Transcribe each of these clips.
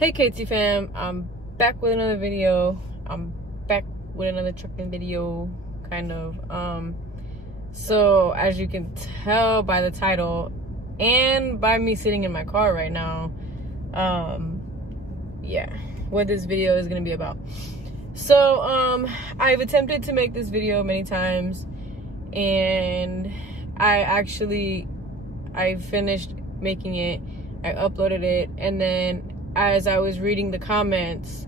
Hey KT fam, I'm back with another video. I'm back with another trucking video, kind of. So as you can tell by the title and by me sitting in my car right now, yeah, what this video is gonna be about. So I've attempted to make this video many times, and I finished making it. I uploaded it, and then as I was reading the comments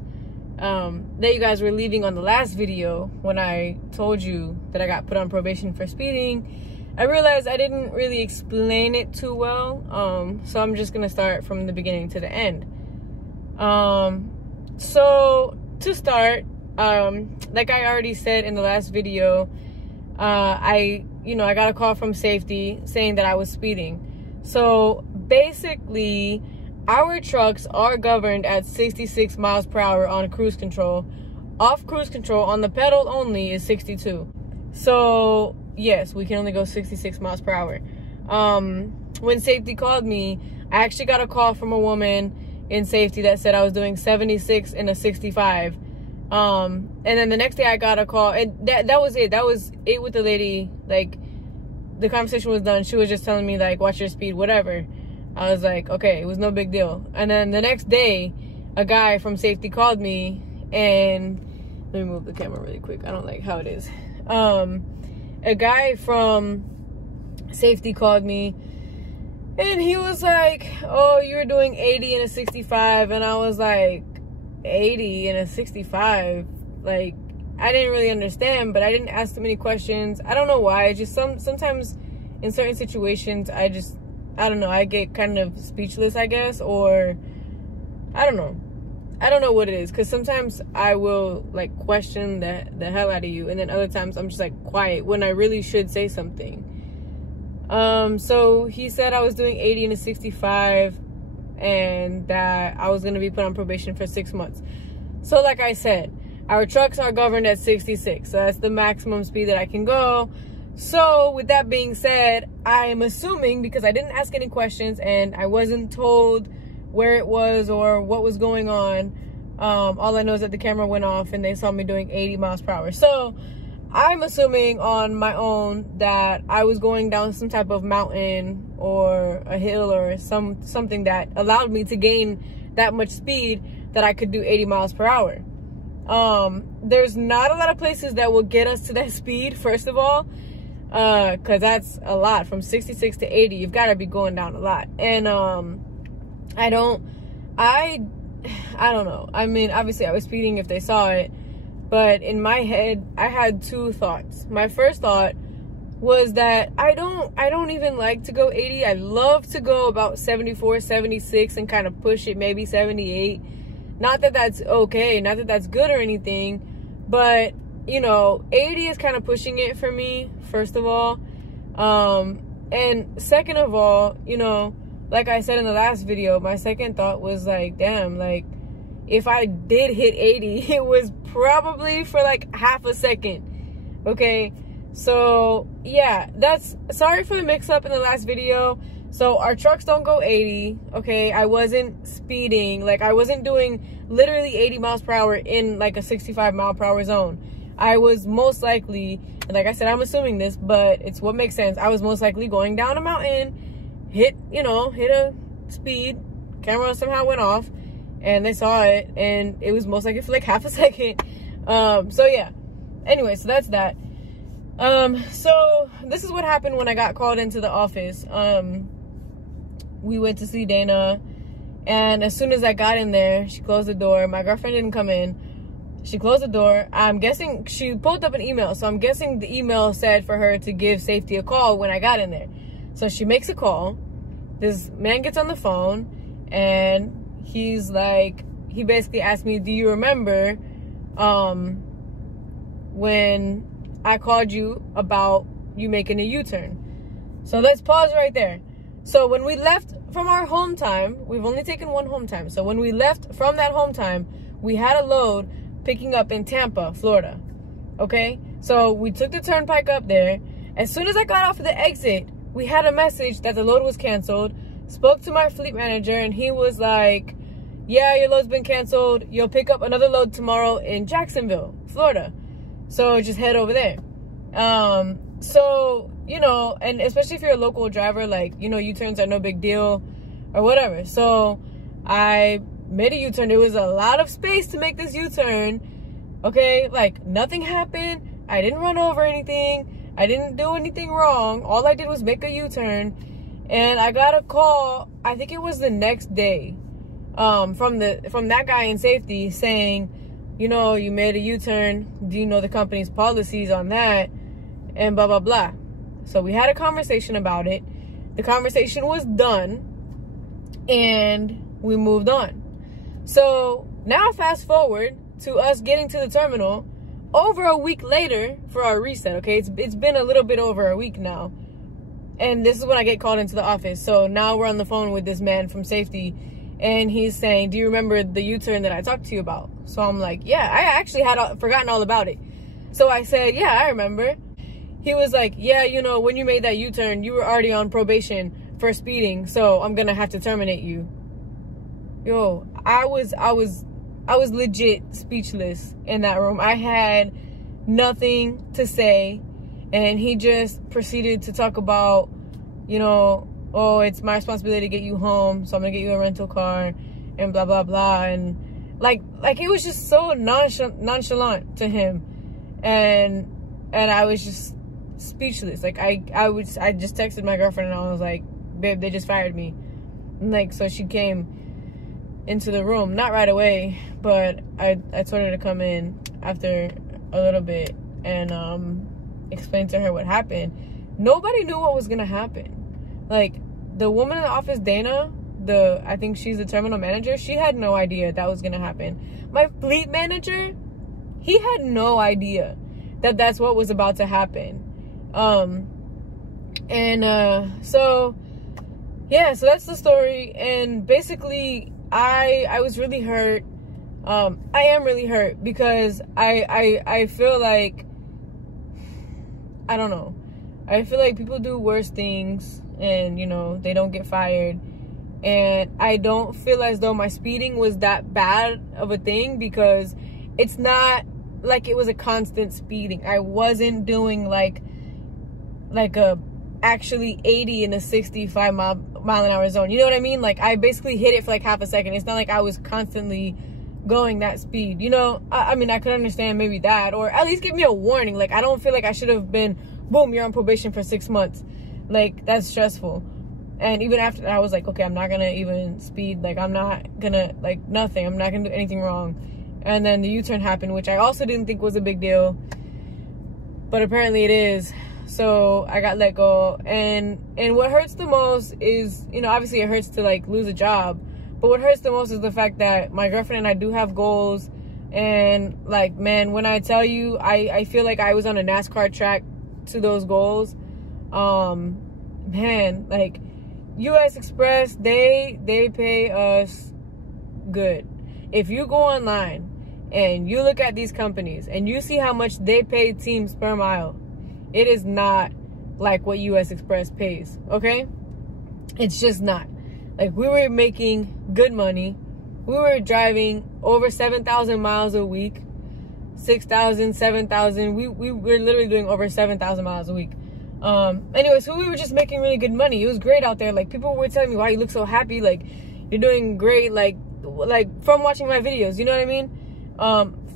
that you guys were leaving on the last video when I told you that I got put on probation for speeding, I realized I didn't really explain it too well. So I'm just gonna start from the beginning to the end. So to start, like I already said in the last video, I got a call from safety saying that I was speeding. So basically, our trucks are governed at 66 miles per hour on cruise control. Off cruise control on the pedal only is 62. So yes, we can only go 66 miles per hour. When safety called me, I actually got a call from a woman in safety that said I was doing 76 in a 65. And then the next day I got a call, and that was it. That was it with the lady. Like, the conversation was done. She was just telling me, like, watch your speed, whatever. I was like, okay, it was no big deal. And then the next day, a guy from safety called me, and let me move the camera really quick. I don't like how it is. A guy from safety called me, and he was like, oh, you were doing 80 in a 65. And I was like, 80 in a 65? Like, I didn't really understand, but I didn't ask too many questions. I don't know why. Just sometimes in certain situations, I don't know, I get kind of speechless, I guess, or I don't know. I don't know what it is, because sometimes I will, like, question the hell out of you, and then other times I'm just, like, quiet when I really should say something. So he said I was doing 80 in a 65, and that I was going to be put on probation for 6 months. So, like I said, our trucks are governed at 66, so that's the maximum speed that I can go. So with that being said, I'm assuming, because I didn't ask any questions and I wasn't told where it was or what was going on, all I know is that the camera went off and they saw me doing 80 miles per hour. So I'm assuming on my own that I was going down some type of mountain or a hill or something that allowed me to gain that much speed that I could do 80 miles per hour. There's not a lot of places that will get us to that speed, first of all. Cause that's a lot. From 66 to 80, you've got to be going down a lot. And I don't know. I mean, obviously I was speeding if they saw it, but in my head I had two thoughts. My first thought was that I don't even like to go 80. I love to go about 74, 76 and kind of push it, maybe 78. Not that that's okay, not that that's good or anything, but you know, 80 is kind of pushing it for me, first of all. And second of all, you know, like I said in the last video, my second thought was like, damn, like, if I did hit 80, it was probably for like half a second. Okay, so yeah, sorry for the mix-up in the last video. So our trucks don't go 80, okay? I wasn't speeding. Like, I wasn't doing literally 80 miles per hour in like a 65 mile per hour zone. I was most likely, and like I said, I'm assuming this, but it's what makes sense. I was most likely going down a mountain, hit a speed, camera somehow went off, and they saw it, and it was most likely for like half a second. So yeah. Anyway, so that's that. So this is what happened when I got called into the office. We went to see Dana, and as soon as I got in there, she closed the door. My girlfriend didn't come in. She closed the door. I'm guessing she pulled up an email, so I'm guessing the email said for her to give safety a call when I got in there. So she makes a call. This man gets on the phone, and he's like, he basically asked me, do you remember when I called you about you making a U-turn? So let's pause right there. So when we left from our home time, we've only taken one home time. So when we left from that home time, we had a load picking up in Tampa, Florida. Okay, so we took the turnpike up there. As soon as I got off of the exit, we had a message that the load was canceled. Spoke to my fleet manager, and he was like, yeah, your load's been canceled. You'll pick up another load tomorrow in Jacksonville, Florida. So just head over there. So, you know, and especially if you're a local driver, like, you know, U-turns are no big deal or whatever. So I made a U-turn. There was a lot of space to make this U-turn. Okay, like nothing happened. I didn't run over anything. I didn't do anything wrong. All I did was make a U-turn. And I got a call, I think it was the next day, from that guy in safety saying, you know, you made a U-turn. Do you know the company's policies on that? And blah, blah, blah. So we had a conversation about it. The conversation was done. And we moved on. So now fast forward to us getting to the terminal over a week later for our reset, okay? It's been a little bit over a week now. And this is when I get called into the office. So now we're on the phone with this man from safety. And he's saying, do you remember the U-turn that I talked to you about? So I'm like, yeah, I actually had forgotten all about it. So I said, yeah, I remember. He was like, yeah, you know, when you made that U-turn, you were already on probation for speeding. So I'm going to have to terminate you. Yo, I was legit speechless in that room. I had nothing to say. And he just proceeded to talk about, you know, oh, it's my responsibility to get you home, so I'm gonna get you a rental car, and blah blah blah, and like it was just so nonchalant to him, and I was just speechless. Like I just texted my girlfriend and I was like, babe, they just fired me. And like, so she came into the room, not right away, but I told her to come in after a little bit and explain to her what happened. Nobody knew what was gonna happen. Like, the woman in the office, Dana, I think she's the terminal manager, she had no idea that was gonna happen. My fleet manager, he had no idea that that's what was about to happen. So yeah, so that's the story. And basically I was really hurt. I am really hurt because I feel like, I don't know, I feel like people do worse things and, you know, they don't get fired. And I don't feel as though my speeding was that bad of a thing, because it's not like it was a constant speeding. I wasn't doing like a actually 80 in a 65 mile an hour zone. You know what I mean? Like, I basically hit it for like half a second. It's not like I was constantly going that speed, you know? I mean, I could understand maybe that, or at least give me a warning. Like, I don't feel like I should have been, boom, you're on probation for 6 months. Like, that's stressful. And even after that, I was like, okay, I'm not gonna even speed. Like, I'm not gonna, like, nothing. I'm not gonna do anything wrong. And then the U-turn happened, which I also didn't think was a big deal, but apparently it is. So I got let go. And what hurts the most is, you know, obviously it hurts to like lose a job, but what hurts the most is the fact that my girlfriend and I do have goals. And like, man, when I tell you, I feel like I was on a NASCAR track to those goals. Man, like, USXPRESS, they pay us good. If you go online and you look at these companies and you see how much they pay teams per mile, it is not like what USXPRESS pays, okay? It's just not. Like, we were making good money. We were driving over 7,000 miles a week, 6,000, 7,000. We were literally doing over 7,000 miles a week. Anyway, so we were just making really good money. It was great out there. Like, people were telling me, wow, you look so happy. Like, you're doing great. Like from watching my videos, you know what I mean?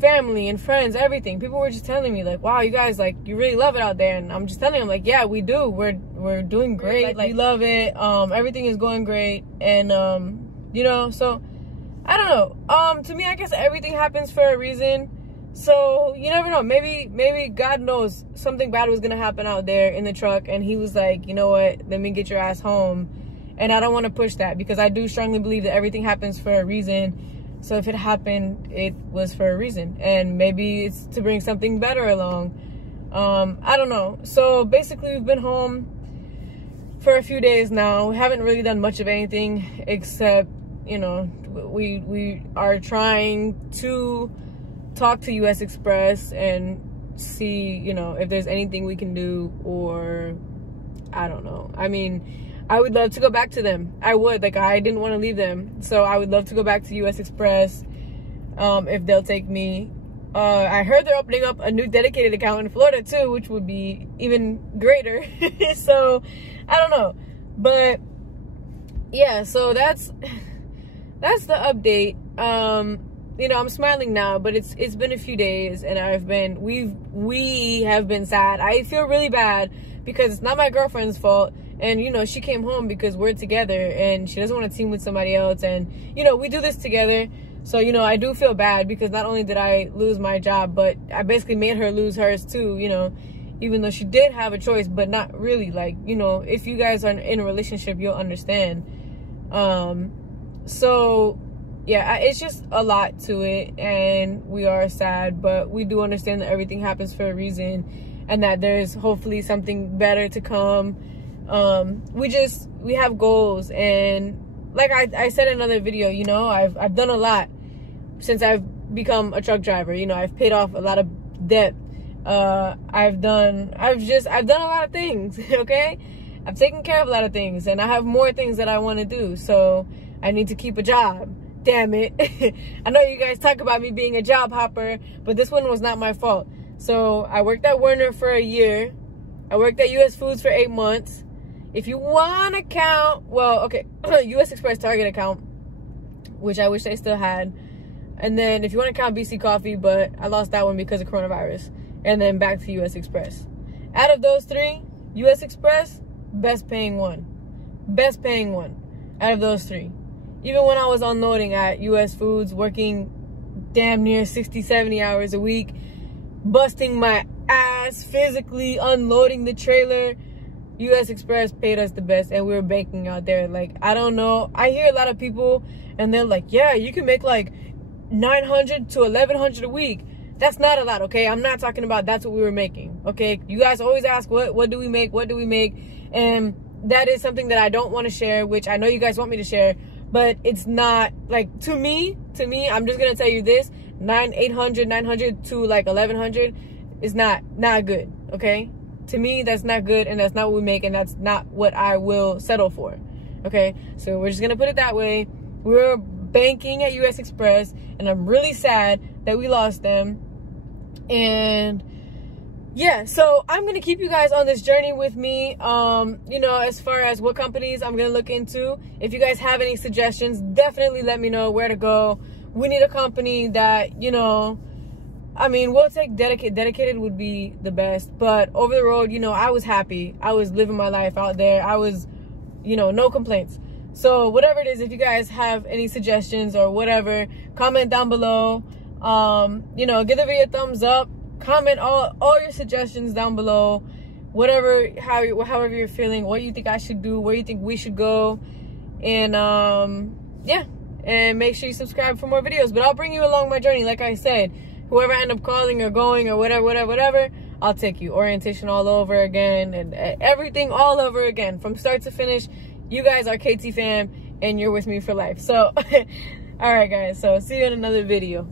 Family and friends, everything. People were just telling me, like, wow, you guys, like, you really love it out there. And I'm just telling them, like, yeah, we do. We're doing great. Like, we love it. Everything is going great. And, you know, so I don't know. To me, I guess everything happens for a reason. So you never know. Maybe God knows something bad was gonna happen out there in the truck, and he was like, you know what? Let me get your ass home. And I don't want to push that, because I do strongly believe that everything happens for a reason. So if it happened, it was for a reason, and maybe it's to bring something better along. I don't know. So basically, we've been home for a few days now. We haven't really done much of anything except, you know, we are trying to talk to USXPRESS and see, you know, if there's anything we can do, or I don't know. I mean, I would love to go back to them. I would. Like, I didn't want to leave them. So I would love to go back to US Express if they'll take me. I heard they're opening up a new dedicated account in Florida too, which would be even greater. So I don't know, but yeah, so that's the update. You know, I'm smiling now, but it's been a few days, and we have been sad. I feel really bad because it's not my girlfriend's fault, and you know, she came home because we're together and she doesn't want to team with somebody else, and you know, we do this together. So, you know, I do feel bad because not only did I lose my job, but I basically made her lose hers too, you know, even though she did have a choice, but not really. Like, you know, if you guys are in a relationship, you'll understand. So, yeah, it's just a lot to it, and we are sad, but we do understand that everything happens for a reason and that there's hopefully something better to come. We have goals, and like I said in another video, you know, I've done a lot since I've become a truck driver. You know, I've paid off a lot of debt. I've done a lot of things, okay? I've taken care of a lot of things, and I have more things that I want to do. So I need to keep a job. Damn it. I know you guys talk about me being a job hopper, but this one was not my fault. So I worked at Werner for a year. I worked at US Foods for 8 months. If you want to count, well, okay, US Express Target account, which I wish they still had. And then if you want to count BC Coffee, but I lost that one because of coronavirus. And then back to US Express. Out of those three, US Express, best paying one. Best paying one out of those three. Even when I was unloading at US Foods, working damn near 60, 70 hours a week, busting my ass, physically unloading the trailer, US Express paid us the best, and we were banking out there. Like, I don't know. I hear a lot of people, and they're like, yeah, you can make like 900 to 1100 a week. That's not a lot, okay? I'm not talking about that's what we were making, okay? You guys always ask, what do we make? What do we make? And that is something that I don't want to share, which I know you guys want me to share, but it's not, like, to me, I'm just going to tell you this, 900 to like 1100 is not good, okay? To me, that's not good, and that's not what we make, and that's not what I will settle for, okay? So we're just going to put it that way. We're banking at US Express, and I'm really sad that we lost them. And yeah, so I'm gonna keep you guys on this journey with me, you know, as far as what companies I'm gonna look into. If you guys have any suggestions, definitely let me know where to go. We need a company that, you know, I mean, we'll take dedicated would be the best, but over the road, you know, I was happy. I was living my life out there. I was, you know, no complaints. So whatever it is, if you guys have any suggestions or whatever, comment down below. You know, give the video a thumbs up. Comment all your suggestions down below. Whatever, however you're feeling, what you think I should do, where you think we should go. And yeah, and make sure you subscribe for more videos. But I'll bring you along my journey. Like I said, whoever I end up calling or going or whatever, I'll take you. Orientation all over again, and everything all over again from start to finish. You guys are KT fam, and you're with me for life. So all right guys, so see you in another video.